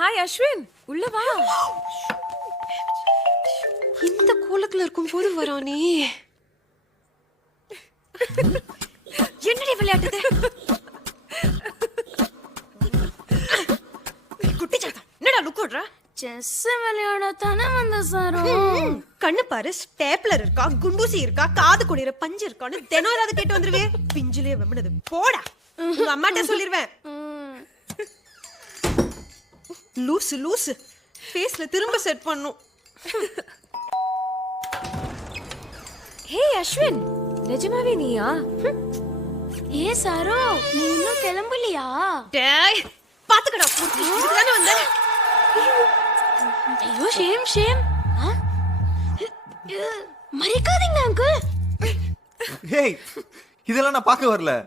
Hi Ashwin, உள்ள வா. இந்த கோலத்துல இருக்கும் போது வரானே. என்னடி விளையாட்டுது? குட்டி சாத்தா, என்னடா லுக் ஓடுற? செஸ் விளையாட தானே வந்த சாரோ. கண்ணு பாரு, ஸ்டேப்லர் இருக்கா, குண்டூசி இருக்கா, காது குடிற பஞ்சு இருக்கான்னு தினம் ஏதாவது கேட்டு வந்துருவே. பிஞ்சிலே வெம்பனது போடா. உங்க அம்மாட்ட சொல்லிருவேன். லூசு லூசு, ஃபேஸ்ல திரும்ப செட் பண்ணும். ஹே அஸ்வின், நிஜமாவே நீயா? ஏ சாரோ, நீ இன்னும் கிளம்பலையா? டேய் பாத்துக்கடா, பூர்த்தி இதுக்கு தானே வந்த. ஐயோ ஷேம் ஷேம். மறைக்காதீங்க அங்கிள். ஏய், இதெல்லாம் நான் பார்க்க வரல.